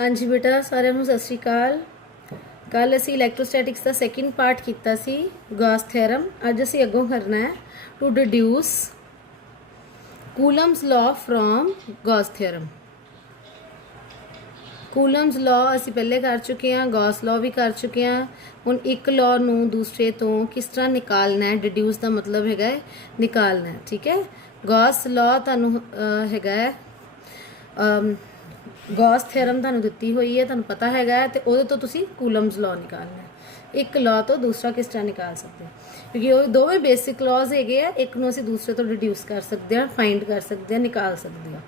हाँ जी बेटा, सारिਆਂ ਨੂੰ ਸਤਿ ਸ਼੍ਰੀ ਅਕਾਲ। ਕੱਲ ਅਸੀਂ ਇਲੈਕਟ੍ਰੋਸਟੈਟਿਕਸ ਦਾ ਸੈਕਿੰਡ ਪਾर्ट ਕੀਤਾ ਸੀ ਗੌਸ ਥਿਓਰਮ। ਅੱਜ ਅਸੀਂ ਅੱਗੋਂ ਕਰਨਾ ਹੈ to deduce Coulomb's law from Gauss theorem. Coulomb's law ਅਸੀਂ ਪਹਿਲੇ ਕਰ ਚੁੱਕੇ ਹਾਂ, ਗੌਸ ਲਾਅ ਵੀ ਕਰ ਚੁੱਕੇ ਹਾਂ। ਹੁਣ ਇੱਕ ਲਾਅ ਨੂੰ ਦੂਸਰੇ ਤੋਂ ਕਿਸ ਤਰ੍ਹਾਂ ਨਿਕਾਲਣਾ ਹੈ, ਡਿਡਿਊਸ ਦਾ ਮਤਲਬ ਹੈਗਾ ਹੈ ਨਿਕਾਲਣਾ ਹੈ। ਠੀਕ ਹੈ, ਗੌਸ ਲਾਅ ਤੁਹਾਨੂੰ ਹੈਗਾ ਹੈ ਗੌਸ ਥਿਓਰਮ ਤੁਹਾਨੂੰ ਦਿੱਤੀ ਹੋਈ ਹੈ, ਤੁਹਾਨੂੰ ਪਤਾ ਹੈਗਾ ਤੇ ਉਹਦੇ ਤੋਂ ਤੁਸੀਂ ਕੂਲਮਸ ਲਾਅ ਨਿਕਾਲਣਾ ਹੈ। ਇੱਕ ਲਾਅ ਤੋਂ ਦੂਸਰਾ ਕਿਸ ਤਰ੍ਹਾਂ ਨਿਕਾਲ ਸਕਦੇ ਹਾਂ, ਕਿਉਂਕਿ ਉਹ ਦੋਵੇਂ ਬੇਸਿਕ ਲਾਅਜ਼ ਹੈਗੇ ਆ। ਇੱਕ ਨੂੰ ਅਸੀਂ ਦੂਸਰੇ ਤੋਂ ਰਿਡਿਊਸ ਕਰ ਸਕਦੇ ਹਾਂ, ਫਾਈਂਡ ਕਰ ਸਕਦੇ ਹਾਂ, ਨਿਕਾਲ ਸਕਦੇ ਹਾਂ।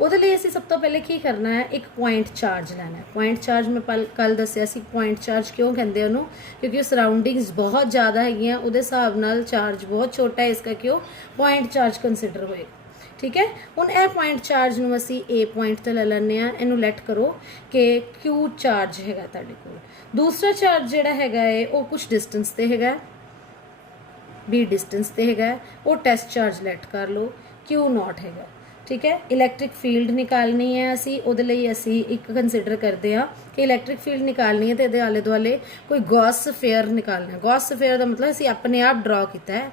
ਉਹਦੇ ਲਈ ਅਸੀਂ ਸਭ ਤੋਂ ਪਹਿਲੇ ਕੀ ਕਰਨਾ ਹੈ, ਇੱਕ ਪੁਆਇੰਟ ਚਾਰਜ ਲੈਣਾ ਹੈ। ਪੁਆਇੰਟ ਚਾਰਜ ਮੈਂ ਕੱਲ ਦੱਸਿਆ ਸੀ। ਪੁਆਇੰਟ ਚਾਰਜ ਕਿਉਂ ਕਹਿੰਦੇ ਉਹਨੂੰ, ਕਿਉਂਕਿ ਉਹ ਸਰਾਊਂਡਿੰਗਸ ਬਹੁਤ ਜ਼ਿਆਦਾ ਹੈਗੀਆਂ, ਉਹਦੇ ਹਿਸਾਬ ਨਾਲ ਚਾਰਜ ਬਹੁਤ ਛੋਟਾ ਹੈ, ਇਸ ਕਰਕੇ ਉਹ ਪੁਆਇੰਟ ਚਾਰਜ ਕੰਸੀਡਰ ਹੋਏਗਾ। ठीक है, हुण यह पॉइंट चार्ज नूं असीं ए पॉइंट ते ले लैंदे आ। इहनूं लैट करो कि क्यू चार्ज हैगा तुहाडे कोल। दूसरा चार्ज जिहड़ा हैगा है वो कुछ डिस्टेंस ते हैगा, बी डिस्टेंस ते हैगा, वो टेस्ट चार्ज लैट कर लो, क्यू नॉट हैगा। ठीक है, इलैक्ट्रिक फील्ड निकालनी है असी, उहदे लई असी एक कंसीडर करते हैं कि इलैक्ट्रिक फील्ड निकालनी है तो इहदे आले दुआले कोई गॉस स्फेयर निकालना है। गॉस स्फेयर का मतलब असी अपने आप ड्रॉ किया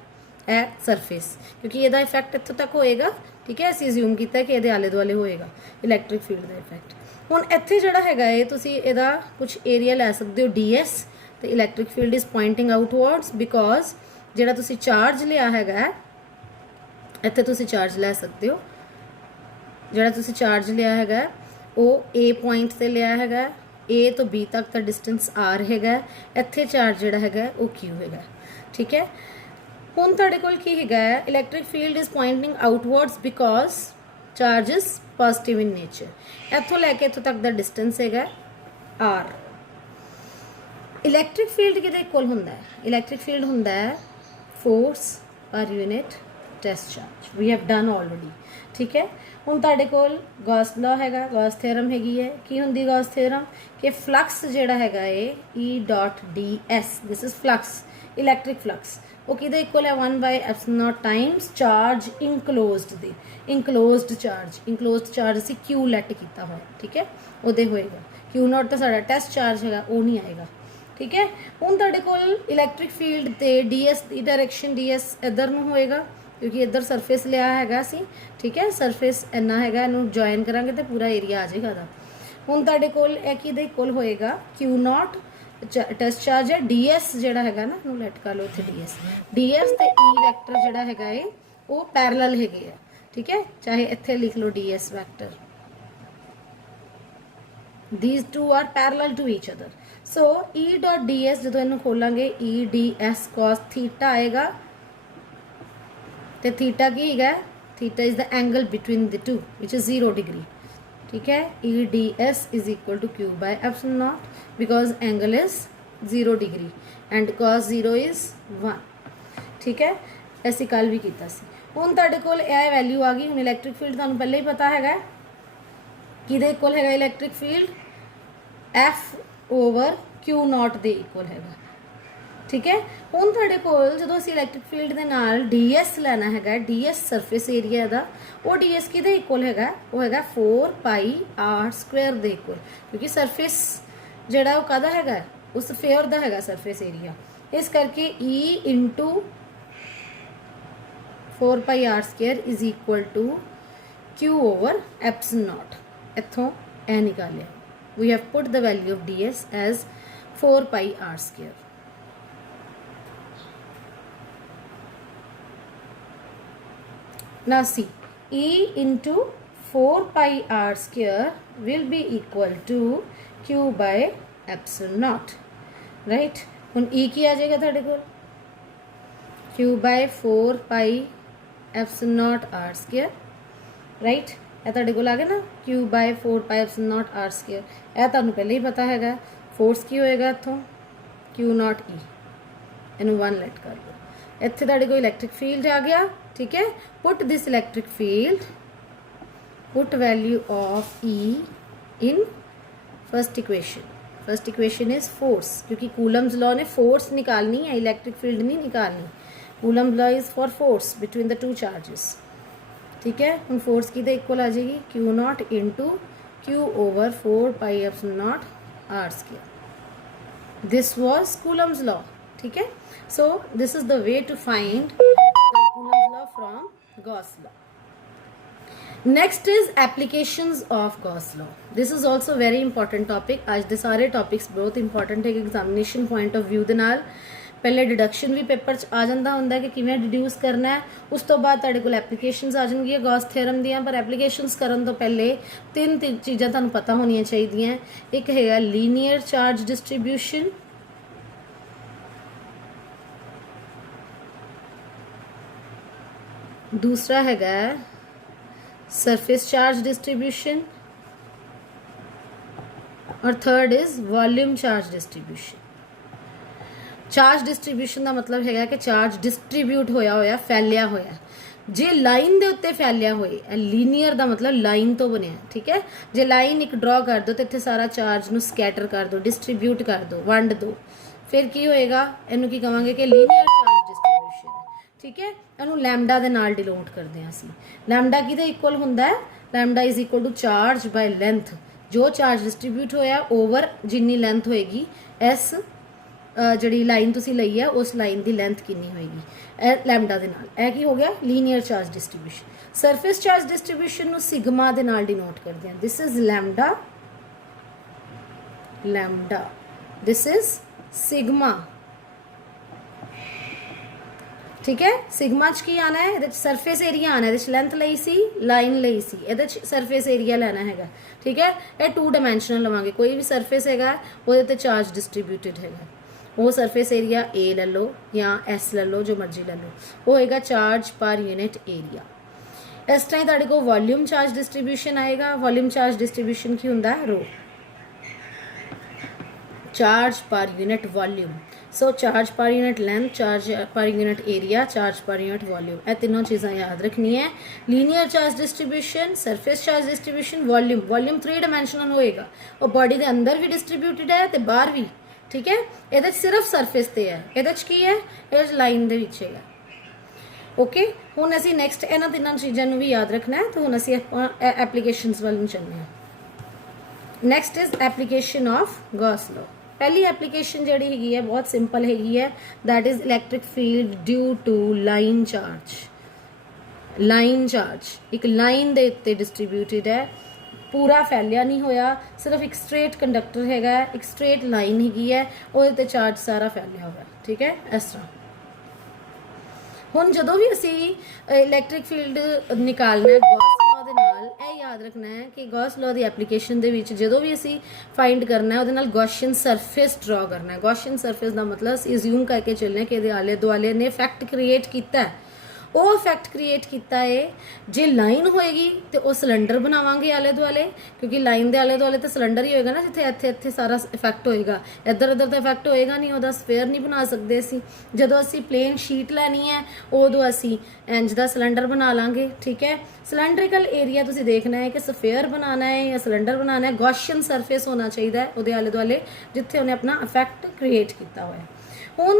है सरफेस, क्योंकि इसका इफैक्ट इत्थों तक होएगा। ठीक है, असीं अज्यूम किया कि ये आले दुआले होएगा इलैक्ट्रिक फील्ड का इफैक्ट। हुण इत्थे जिहड़ा हैगा है तुसीं इहदा कुछ एरिया लै सकदे हो ds, तो electric field is pointing outwards because जिहड़ा तुसीं चार्ज लिया हैगा इत्थे तुसीं चार्ज लै सकदे हो। जिहड़ा तुसीं चार्ज लिया हैगा वो ए पॉइंट ते लिया हैगा, ए तो बी तक का डिस्टेंस आर हैगा, इत्थे चार्ज जिहड़ा हैगा वो क्यू हैगा। ठीक है, हुण तुहाडे कोल की हैगा electric field is pointing outwards because charge is positive in nature. इत्थों लैके इत्थों तक दा डिस्टेंस हैगा आर। इलैक्ट्रिक फील्ड किहदे इक्वल हुंदा है? इलैक्ट्रिक फील्ड हुंदा है force per unit test charge. We have done already. ठीक है, हुण तुहाडे कोल गॉस लॉ हैगा, गॉस थ्योरम हैगी है। की हुंदी गॉस थ्योरम कि फ्लक्स जिहड़ा हैगा है ई dot D S, this is flux, electric flux, वो किहदे इक्वल है 1/ε0 टाइम्स चार्ज इनक्लोज्ड दे। इनक्लोज्ड चार्ज असीं क्यू लैट कीता होया। ठीक है, उहदे होएगा। क्यू नॉट तो साडा टेस्ट चार्ज हैगा, वो नहीं आएगा। ठीक है, हुण तुहाडे कोल इलैक्ट्रिक फील्ड ते ds दी डायरैक्शन ds इधर नूं होएगा, क्योंकि इधर सरफेस लिया हैगा असीं। ठीक है, सरफेस इन्ना हैगा, इहनूं ज्वाइन करांगे तो पूरा एरिया आ जाएगा दा। हुण तुहाडे कोल इह किहदे इक्वल होएगा, क्यू नॉट टेस्ट चार्ज है, ds जिहड़ा हैगा ना नूं लैट कर लो इत्थे ds ते e वैक्टर जिहड़ा हैगा है वो पैरेलल हैगे आ। ठीक है, चाहे इत्थे लिख लो ds vector, these two are parallel to each other. so e dot ds जदों इहनूं खोलांगे e ds cos थीटा आएगा, ते थीटा की हैगा, theta is the angle between the two which is 0 degree. ठीक है, E D S is equal to q by epsilon naught because angle is 0 degree and cos 0 is 1। ठीक है, ऐसी कल भी किया सी। हुण तुहाडे कोल यह वैल्यू आ गई। हुण इलैक्ट्रिक फील्ड तुहानूं पहले ही पता हैगा किहदे इक्वल हैगा, electric field F over Q not they equal हैगा। ठीक है, हुण तुहाडे कोल जदों असीं इलैक्ट्रिक फील्ड दे नाल ds लैना हैगा, ds सरफेस एरिया दा, वो ds किहदे इक्वल हैगा, वो हैगा 4πr² दे इक्वल, क्योंकि सरफेस जिहड़ा वो काहदा हैगा, उस स्फेयर दा हैगा सरफेस एरिया। इस करके e into 4πr² is equal to q over epsilon naught. इत्थों ए निकालिया, we have put the value of ds as 4πr²। Now see, E into 4πr² will be equal to Q by epsilon naught, right? ਹੁਣ E की आ जाएगा तुहाडे कोल Q by 4π epsilon naught r², right? ਇਹ ਤੁਹਾਡੇ ਕੋਲ ਆ ਗਿਆ ਨਾ, Q by 4π epsilon naught r²। ਇਹ ਤੁਹਾਨੂੰ ਪਹਿਲੇ ਹੀ ਪਤਾ ਹੈਗਾ। ਫੋਰਸ ਕੀ ਹੋਏਗਾ ਇੱਥੋਂ, Q naught E, ਇਹਨੂੰ 1 ਲੈਟ ਕਰ ਲਓ। ਇੱਥੇ ਤੁਹਾਡੇ ਕੋਲ ਇਲੈਕਟ੍ਰਿਕ ਫੀਲਡ ਆ ਗਿਆ। ठीक है, put this electric field, put value of E in first equation. First equation is force, क्योंकि कूलम्स लॉ ने फोर्स निकालनी है, इलेक्ट्रिक फील्ड नहीं निकालनी। Coulomb's law is for force between the two charges. ठीक है, हम फोर्स की इक्वल आ जाएगी Q not into Q over 4 pi epsilon naught R square. This was Coulomb's law. ठीक है? So this is the way to find the Coulomb's law from Gauss law. Next is applications of Gauss law. This is also very important topic. आज ਦੇ ਸਾਰੇ topics बहुत important है examination point of view ਦੇ ਨਾਲ. ਪਹਿਲੇ deduction ਵੀ paper 'ਚ ਆ ਜਾਂਦਾ ਹੁੰਦਾ ਕਿ ਕਿਵੇਂ ਡਿਡਿਊਸ ਕਰਨਾ ਹੈ, ਉਸ ਤੋਂ ਬਾਅਦ ਤੁਹਾਡੇ ਕੋਲ ਐਪਲੀਕੇਸ਼ਨਸ ਆ ਜਾਣਗੀਆਂ ਗੌਸ ਥਿਓਰਮ ਦੀਆਂ। ਪਰ ਐਪਲੀਕੇਸ਼ਨਸ ਕਰਨ ਤੋਂ ਪਹਿਲੇ ਤਿੰਨ ਚੀਜ਼ਾਂ ਤੁਹਾਨੂੰ ਪਤਾ ਹੋਣੀਆਂ ਚਾਹੀਦੀਆਂ। ਇੱਕ ਹੈਗਾ ਲੀਨੀਅਰ ਚਾਰਜ ਡਿਸਟ੍ਰੀਬਿਊਸ਼ਨ, दूसरा हैगा सरफेस चार्ज डिस्ट्रीब्यूशन और third is volume charge distribution. Charge distribution का मतलब हैगा कि चार्ज डिस्ट्रीब्यूट होया होया फैलिया होया। जे लाइन दे उत्ते फैलिया होए, लीनियर का मतलब लाइन तो बनया, ठीक है। जे लाइन एक ड्रॉ कर दो तो इत्थे सारा चार्ज नू स्कैटर कर दो, डिस्ट्रीब्यूट कर दो, वंड दो, फिर की होएगा, इनू की कहांगे कि लीनियर चार्ज डिस्ट्रीब्यूशन है, ठीक है। इनू लैम्डा दे नाल डिनोट करते हैं असीं। लैम्डा किहदे इक्वल हुंदा है? Lambda is equal to charge by length. जो चार्ज डिस्ट्रीब्यूट होया ओवर जिन्नी लेंथ होएगी, एस ਜਿਹੜੀ ਲਾਈਨ ਤੁਸੀਂ ਲਈ ਹੈ ਉਸ ਲਾਈਨ ਦੀ ਲੈਂਥ ਕਿੰਨੀ ਹੋਏਗੀ, ਇਹ ਲੈਮਡਾ ਦੇ ਨਾਲ। ਇਹ ਕੀ ਹੋ ਗਿਆ? Linear charge distribution. Surface charge distribution ਨੂੰ ਸਿਗਮਾ ਦੇ ਨਾਲ ਡਿਨੋਟ ਕਰਦੇ ਹਾਂ। This is lambda, lambda, this is sigma, ठीक है। सिग्मा च की आना है? ये सरफेस एरिया आना है, ये लेंथ लई सी, लाइन लई सी, ये सरफेस एरिया लेना हैगा, ठीक है। ये 2 डायमेंशनल लवांगे। कोई भी सरफेस हैगा ਉਹਦੇ ਤੇ चार्ज डिस्ट्रीब्यूटेड हैगा। वो सरफेस एरिया ए ले लो या एस ले लो, जो मर्जी ले लो, वो होएगा चार्ज पर यूनिट एरिया। इस टाइम तुहाडे कोल वॉल्यूम चार्ज डिस्ट्रीब्यूशन आएगा। वॉल्यूम चार्ज डिस्ट्रीब्यूशन की हुंदा है? Rho, charge per unit volume. So charge per unit length, charge per unit area, charge per unit volume, ये तीनों चीज़ां याद रखनी है। Linear charge distribution, surface charge distribution, volume. Volume 3 dimensional होएगा, और बॉडी के अंदर भी डिस्ट्रीब्यूटेड है तो बाहर भी, ठीक है। ये सिर्फ सरफेस ते है, ये की है? ये लाइन दे विच है। ओके, हुण असीं नैक्सट इन्हां तीनों चीज़ों भी याद रखना है। तो हुण असीं एप्लीकेशनस वाल नूं चलने हैं। Next is application of Gauss law. पहली एप्लीकेशन जिहड़ी हैगी है बहुत सिंपल हैगी है, that is electric field due to line charge. Line charge एक लाइन दे उत्ते डिस्ट्रीब्यूटेड है, पूरा फैलिया नहीं होया, सिर्फ एक स्ट्रेट कंडक्टर हैगा, एक स्ट्रेट लाइन हैगी है, ਉਹਦੇ ਤੇ चार्ज सारा फैलिया होया, ठीक है। इस तरह ਹੁਣ ਜਦੋਂ ਵੀ ਅਸੀਂ ਇਲੈਕਟ੍ਰਿਕ ਫੀਲਡ ਨਿਕਾਲਣਾ ਹੈ ਗੌਸ ਲਾਅ ਦੇ ਨਾਲ, ਇਹ ਯਾਦ ਰੱਖਣਾ ਹੈ ਕਿ ਗੌਸ ਲਾਅ ਦੀ ਐਪਲੀਕੇਸ਼ਨ ਦੇ ਵਿੱਚ ਜਦੋਂ ਵੀ ਅਸੀਂ ਫਾਈਂਡ ਕਰਨਾ ਹੈ ਉਹਦੇ ਨਾਲ ਗੌਸੀਅਨ ਸਰਫੇਸ ਡਰਾ ਕਰਨਾ ਹੈ। ਗੌਸੀਅਨ ਸਰਫੇਸ ਦਾ ਮਤਲਬ ਅਸੀਂ ਅਸਿਊਮ ਕਰਕੇ ਚੱਲਣਾ ਕਿ ਇਹਦੇ ਆਲੇ ਦੁਆਲੇ ਨੇ ਇਫੈਕਟ ਕ੍ਰੀਏਟ ਕੀਤਾ ਹੈ। ਉਹ ਇਫੈਕਟ ਕ੍ਰੀਏਟ ਕੀਤਾ ਹੈ ਜੇ ਲਾਈਨ ਹੋਏਗੀ ਤੇ ਉਹ ਸਿਲੰਡਰ ਬਣਾਵਾਂਗੇ ਆਲੇ ਦੁਆਲੇ, ਕਿਉਂਕਿ ਲਾਈਨ ਦੇ ਆਲੇ ਦੁਆਲੇ ਤਾਂ ਸਿਲੰਡਰ ਹੀ ਹੋਏਗਾ ਨਾ, ਜਿੱਥੇ ਇੱਥੇ ਇੱਥੇ ਸਾਰਾ ਇਫੈਕਟ ਹੋਏਗਾ, ਇੱਧਰ ਇੱਧਰ ਤਾਂ ਇਫੈਕਟ ਹੋਏਗਾ ਨਹੀਂ, ਉਹਦਾ ਸਫੇਅਰ ਨਹੀਂ ਬਣਾ ਸਕਦੇ ਅਸੀਂ। ਜਦੋਂ ਅਸੀਂ ਪਲੇਨ ਸ਼ੀਟ ਲੈਣੀ ਹੈ ਉਦੋਂ ਅਸੀਂ ਇੰਜ ਦਾ ਸਿਲੰਡਰ ਬਣਾ ਲਾਂਗੇ, ਠੀਕ ਹੈ। ਸਿਲੰਡਰੀਕਲ ਏਰੀਆ ਤੁਸੀਂ ਦੇਖਣਾ ਹੈ ਕਿ ਸਫੇਅਰ ਬਣਾਉਣਾ ਹੈ ਜਾਂ ਸਿਲੰਡਰ ਬਣਾਉਣਾ ਹੈ, ਗੌਸੀਅਨ ਸਰਫੇਸ ਹੋਣਾ ਚਾਹੀਦਾ ਹੈ ਉਹਦੇ ਆਲੇ ਦੁਆਲੇ ਜਿੱਥੇ ਉਹਨੇ ਆਪਣਾ ਇਫੈਕਟ ਕ੍ਰੀਏਟ ਕੀਤਾ ਹੋਇਆ। ਹੁਣ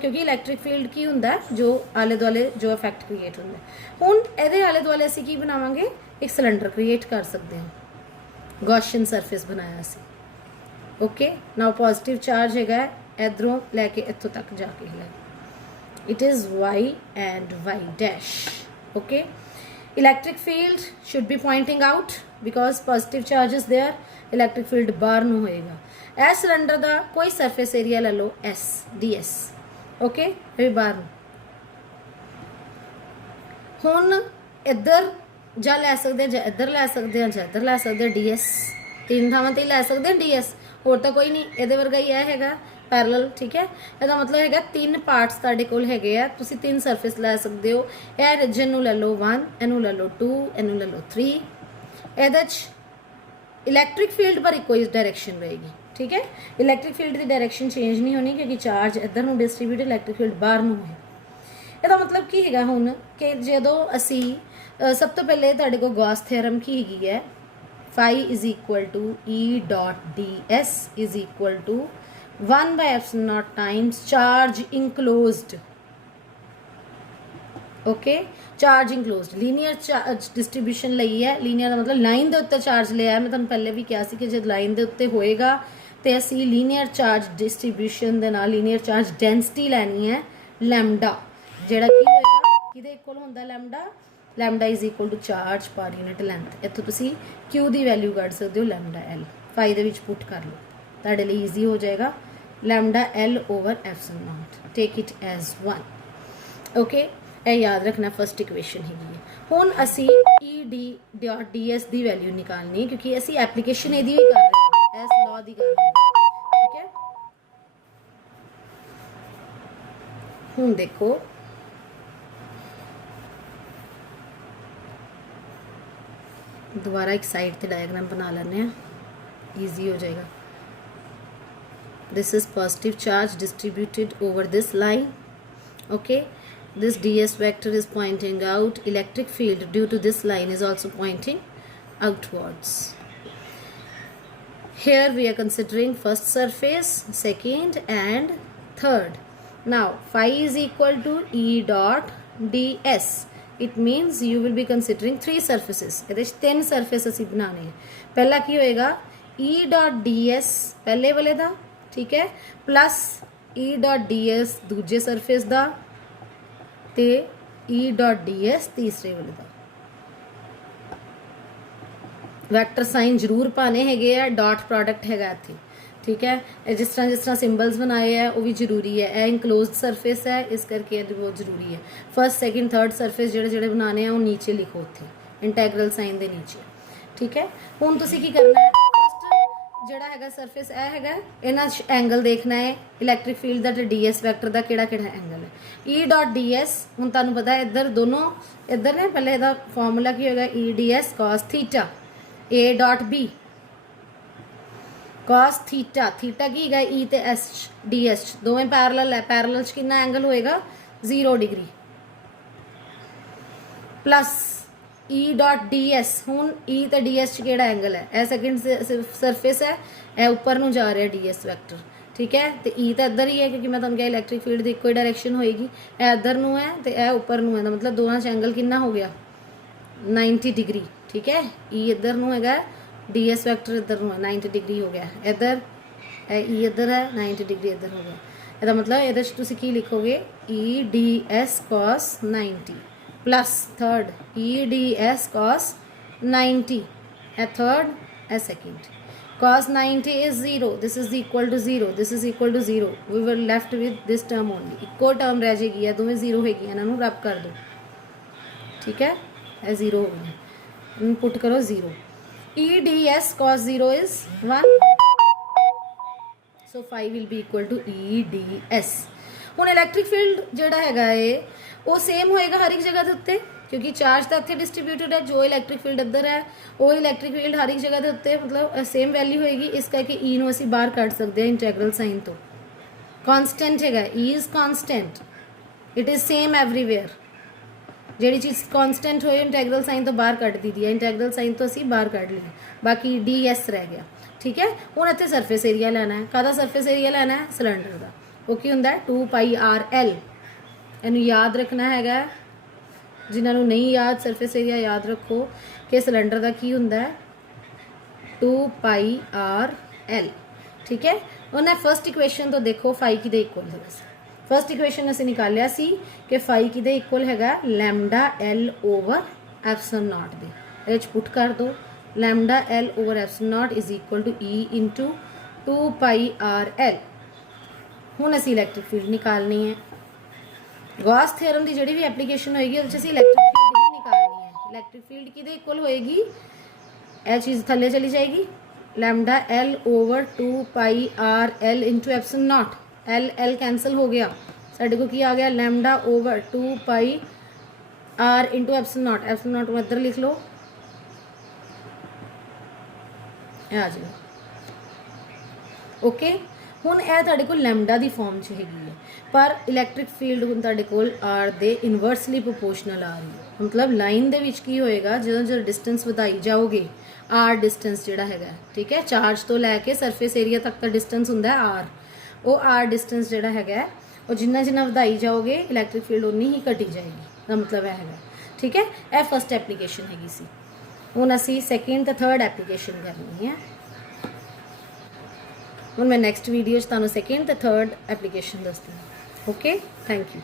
ਕਿਉਂਕਿ ਇਲੈਕਟ੍ਰਿਕ ਫੀਲਡ ਕੀ ਹੁੰਦਾ ਜੋ ਆਲੇ ਦੁਆਲੇ ਜੋ ਇਫੈਕਟ ਕ੍ਰੀਏਟ ਹੁੰਦਾ, ਹੁਣ ਇਹਦੇ ਆਲੇ ਦੁਆਲੇ ਅਸੀਂ ਕੀ ਬਣਾਵਾਂਗੇ? ਇੱਕ ਸਿਲੰਡਰ ਕ੍ਰੀਏਟ ਕਰ ਸਕਦੇ ਹਾਂ। ਗੌਸੀਅਨ ਸਰਫੇਸ ਬਣਾਇਆ ਅਸੀਂ। ਓਕੇ, ਨਾਓ ਪੋਜ਼ਿਟਿਵ ਚਾਰਜ ਹੈਗਾ ਇਧਰੋਂ ਲੈ ਕੇ ਇੱਥੋਂ ਤੱਕ ਜਾ ਕੇ ਹੈ, it is y and y dash. Okay, electric field should be pointing out because positive charge is there, electric field बाहर नूं होएगा। ए सिलेंडर का कोई सरफेस एरिया ले लो एस डी एस, ओके, ये बाहर हुण इधर जा लै सकते, जा इधर लै सकते हैं, जा इधर लै सकते, डी एस 3 थावां ते लै सकते हैं डी एस, होर तो कोई नहीं। ये वर्गा ही हैगा पैरल, ठीक है। ਇਹਦਾ मतलब हैगा 3 पार्ट्स ਤੁਹਾਡੇ ਕੋਲ ਹੈਗੇ ਆ, ਤੁਸੀਂ 3 ਸਰਫੇਸ ਲੈ ਸਕਦੇ ਹੋ। ਇਹ ਰੀਜਨ ਨੂੰ ਲੈ ਲਓ 1, ਇਹਨੂੰ ਲੈ ਲਓ 2, ਇਹਨੂੰ ਲੈ ਲਓ 3। ਇਹਦੇ 'ਚ ਇਲੈਕਟ੍ਰਿਕ ਫੀਲਡ ਪਰ ਇੱਕੋ ਹੀ ਡਾਇਰੈਕਸ਼ਨ ਰਹੇਗੀ, ਠੀਕ ਹੈ। ਇਲੈਕਟ੍ਰਿਕ ਫੀਲਡ ਦੀ ਡਾਇਰੈਕਸ਼ਨ ਚੇਂਜ ਨਹੀਂ ਹੋਣੀ ਕਿਉਂਕਿ ਚਾਰਜ ਇੱਧਰ ਨੂੰ ਡਿਸਟ੍ਰੀਬਿਊਟ, ਇਲੈਕਟ੍ਰਿਕ ਫੀਲਡ ਬਾਹਰ ਨੂੰ ਹੈ। ਇਹਦਾ ਮਤਲਬ ਕੀ ਹੈਗਾ ਹੁਣ ਕਿ ਜਦੋਂ ਅਸੀਂ ਸਭ ਤੋਂ ਪਹਿਲੇ ਤੁਹਾਡੇ ਕੋਲ ਗੌਸ ਥਿਓਰਮ ਕੀ ਹੈਗੀ ਹੈ, phi is equal to E dot ds is equal to 1 by epsilon naught times charge enclosed, okay charge enclosed linear charge distribution ਲਈ ਹੈ ਲੀਨੀਅਰ ਦਾ ਮਤਲਬ ਲਾਈਨ ਦੇ ਉੱਤੇ ਚਾਰਜ ਲਿਆ ਮੈਂ ਤੁਹਾਨੂੰ ਪਹਿਲੇ ਵੀ ਕਿਹਾ ਸੀ ਕਿ ਜਦ ਲਾਈਨ ਦੇ ਉੱਤੇ ਹੋਏਗਾ ਤੇ ਅਸੀਂ ਲੀਨੀਅਰ ਚਾਰਜ ਡਿਸਟ੍ਰੀਬਿਊਸ਼ਨ ਦੇ ਨਾਲ ਲੀਨੀਅਰ ਚਾਰਜ ਡੈਂਸਿਟੀ ਲੈਣੀ ਹੈ ਲੈਮਡਾ ਜਿਹੜਾ ਕੀ ਹੋਏਗਾ ਕਿਹਦੇ ਇਕੁਅਲ ਹੁੰਦਾ lambda lambda is equal to charge per unit length ਇੱਥੋਂ ਤੁਸੀਂ q ਦੀ ਵੈਲਿਊ ਕੱਢ ਸਕਦੇ ਹੋ ਲੈਮਡਾ l ਫਾਈ ਦੇ ਵਿੱਚ ਪੁੱਟ ਕਰ ਲਓ ਤੁਹਾਡੇ ਲਈ ਈਜ਼ੀ ਹੋ ਜਾਏਗਾ lambda l over epsilon naught take it as 1 okay ਇਹ ਯਾਦ ਰੱਖਣਾ ਫਸਟ ਇਕੁਏਸ਼ਨ ਹੈਗੀ ਹੈ ਹੁਣ ਅਸੀਂ ed.ds ਦੀ ਵੈਲਿਊ ਨਿਕਾਲਣੀ ਹੈ ਕਿਉਂਕਿ ਅਸੀਂ ਐਪਲੀਕੇਸ਼ਨ ਇਹਦੀ ਹੀ ਕਰ ਰਹੇ ਹਾਂ ਇਸ ਲਾਅ ਦੀ ਕਰ ਰਹੇ ਹਾਂ ਠੀਕ ਹੈ ਹੁਣ ਦੇਖੋ दोबारा एक साइड पे डायग्राम बना लेने हैं ईजी हो जाएगा this is positive charge distributed over this line okay this ds vector is pointing out electric field due to this line is also pointing outwards here we are considering first surface second and third now phi is equal to e dot ds it means you will be considering three surfaces ਇਹਦੇ ਚ ਤਿੰਨ surface ਅਸੀਂ ਬਣਾਉਣੇ ਹੈ ਪਹਿਲਾ ਕੀ ਹੋਏਗਾ e dot ds ਪਹਿਲੇ ਵਾਲੇ ਦਾ ਠੀਕ ਹੈ ਪਲੱਸ e dot ds ਦੂਜੇ ਸਰਫੇਸ ਦਾ ਤੇ e dot ds ਤੀਸਰੇ ਵਾਲੇ ਦਾ ਵੈਕਟਰ ਸਾਈਨ ਜ਼ਰੂਰ ਪਾਣੇ ਹੈਗੇ ਆ ਡਾਟ ਪ੍ਰੋਡਕਟ ਹੈਗਾ ਇੱਥੇ ठीक है जिस तरह सिंबल्स बनाए हैं वो भी जरूरी है यह इनक्लोज्ड सरफेस है इस करके बहुत जरूरी है फर्स्ट सैकेंड थर्ड सरफेस जोड़े जोड़े बनाने हैं वो नीचे लिखो उत्थे इंटैग्रल साइन दे नीचे ठीक है हुण तुसीं की करना है फर्स्ट जोड़ा हैगा सरफेस यह हैगा इन्हां एंगल देखना है इलैक्ट्रिक फील्ड दा डी एस वैक्टर का किहड़ा किहड़ा एंगल है ई डॉट डी एस हुण तुहानूं पता है इधर दोनों इधर ने पहले इहदा फॉर्मूला की होगा E D S cos theta A dot B cos theta theta की है ई ते एस डी एस दोवें पैरेलल है पैरेलल च कितना एंगल होएगा 0 degree plus E dot D S हुण ई ते डी एस च केड़ा एंगल है ए सेकंड सरफेस है ए ऊपर नूं जा रहा डी एस वैक्टर ठीक है तो ई तो इधर ही है क्योंकि मैं तुहानूं कहा इलैक्ट्रिक फील्ड की इक्को डायरैक्शन होएगी ए इधर नूं है तो ए ऊपर नूं है मतलब दोनों च एंगल कितना हो गया 90 डिग्री ठीक है ई इधर नूं हैगा डी एस वैक्टर इधर है 90 डिग्री हो गया इधर ई इधर है 90 डिग्री इधर हो गया इसका मतलब ये तुसीं की लिखोगे e D S cos 90 plus third e D S cos 90 a third a second cos 90 is 0 this is equal to 0 this is equal to 0 we were left with this term only इक्को term रह जाएगी दोवें 0 होगी इन्हों रब कर दो ठीक है ए 0 हो गया पुट करो 0 E ds cos 0 is 1 so phi will be equal to E ds ਹੁਣ ਇਲੈਕਟ੍ਰਿਕ ਫੀਲਡ ਜਿਹੜਾ ਹੈਗਾ ਏ ਉਹ ਸੇਮ ਹੋਏਗਾ ਹਰ ਇੱਕ ਜਗ੍ਹਾ ਦੇ ਉੱਤੇ ਕਿਉਂਕਿ ਚਾਰਜ ਤਾਂ ਇੱਥੇ ਡਿਸਟ੍ਰੀਬਿਊਟਡ ਹੈ ਜੋ ਇਲੈਕਟ੍ਰਿਕ ਫੀਲਡ ਇੱਧਰ ਹੈ ਉਹ ਇਲੈਕਟ੍ਰਿਕ ਫੀਲਡ ਹਰ ਇੱਕ ਜਗ੍ਹਾ ਦੇ ਉੱਤੇ ਮਤਲਬ ਸੇਮ ਵੈਲਿਊ ਹੋਏਗੀ ਇਸ ਕਰਕੇ E ਨੂੰ ਅਸੀਂ ਬਾਹਰ ਕੱਢ ਸਕਦੇ ਹਾਂ ਇੰਟੈਗਰਲ ਸਾਈਨ ਤੋਂ ਕਾਂਸਟੈਂਟ ਹੈਗਾ E is constant it is same everywhere ਜਿਹੜੀ ਚੀਜ਼ ਕਾਂਸਟੈਂਟ ਹੋਏ ਇੰਟੈਗਰਲ ਸਾਈਨ ਤੋਂ ਬਾਹਰ ਕੱਢ ਦਿੱਤੀ ਹੈ ਇੰਟੈਗਰਲ ਸਾਈਨ ਤੋਂ ਅਸੀਂ ਬਾਹਰ ਕੱਢ ਲਿਆ ਬਾਕੀ ds ਰਹਿ ਗਿਆ ਠੀਕ ਹੈ ਹੁਣ ਇੱਥੇ ਸਰਫੇਸ ਏਰੀਆ ਲੈਣਾ ਹੈ ਕਾਹਦਾ ਸਰਫੇਸ ਏਰੀਆ ਲੈਣਾ ਹੈ ਸਿਲੰਡਰ ਦਾ ਉਹ ਕੀ ਹੁੰਦਾ ਹੈ 2 ਪਾਈ r l ਇਹਨੂੰ ਯਾਦ ਰੱਖਣਾ ਹੈਗਾ ਜਿਨ੍ਹਾਂ ਨੂੰ ਨਹੀਂ ਯਾਦ ਸਰਫੇਸ ਏਰੀਆ ਯਾਦ ਰੱਖੋ ਕਿ ਸਿਲੰਡਰ ਦਾ ਕੀ ਹੁੰਦਾ ਹੈ 2 ਪਾਈ r l ਠੀਕ ਹੈ ਉਹਨਾਂ ਫਸਟ ਇਕੁਏਸ਼ਨ ਤੋਂ ਦੇਖੋ ਫਾਈ ਕਿਹਦੇ ਇਕੁਅਲ ਹੈ फस्ट इक्वेशन असीं निकालिया सी कि फाई किहदे इक्वल हैगा lambda l over epsilon naught दे इहदे च पुट कर दो lambda l over epsilon naught is equal to e into 2 pi r l हुण असीं इलैक्ट्रिक फील्ड निकालनी है गॉस थ्योरम की जिहड़ी भी एप्लीकेशन होएगी उहदे च असीं इलैक्ट्रिक फील्ड ही निकालनी है इलैक्ट्रिक फील्ड किहदे इक्वल होएगी यह चीज़ थल्ले चली जाएगी lambda l over 2 pi r l into epsilon naught l l cancel हो गया साढ़े को की आ गया lambda over 2 pi r into epsilon naught में इधर लिख लो आ जाए ओके हुण यह तुहाडे कोल लैमडा की फॉर्म च हैगी है पर इलैक्ट्रिक फील्ड हुण तुहाडे कोल आर दे इनवर्सली प्रोपोर्शनल आ रही है मतलब लाइन दे विच की होएगा जो डिस्टेंस वधाई जाओगे आर डिस्टेंस जिहड़ा हैगा ठीक है चार्ज तो लैके सरफेस एरिया तक का डिस्टेंस हुंदा है आर वो आर डिस्टेंस जोड़ा है वो जिन्ना जिन्ना वधाई जाओगे इलैक्ट्रिक फील्ड उन्नी ही घटी जाएगी ਦਾ ਮਤਲਬ ਇਹ ਹੈਗਾ। ਠੀਕ ਹੈ, ਇਹ ਫਸਟ ਐਪਲੀਕੇਸ਼ਨ ਹੈਗੀ ਸੀ। ਹੁਣ ਅਸੀਂ ਸੈਕਿੰਡ ਤੇ ਥਰਡ ਐਪਲੀਕੇਸ਼ਨ ਕਰਨੀ ਹੈ। ਹੁਣ ਮੈਂ ਨੈਕਸਟ ਵੀਡੀਓ 'ਚ ਤੁਹਾਨੂੰ ਸੈਕਿੰਡ ਤੇ ਥਰਡ ਐਪਲੀਕੇਸ਼ਨ ਦੱਸਦੀ ਹਾਂ। Okay, thank you.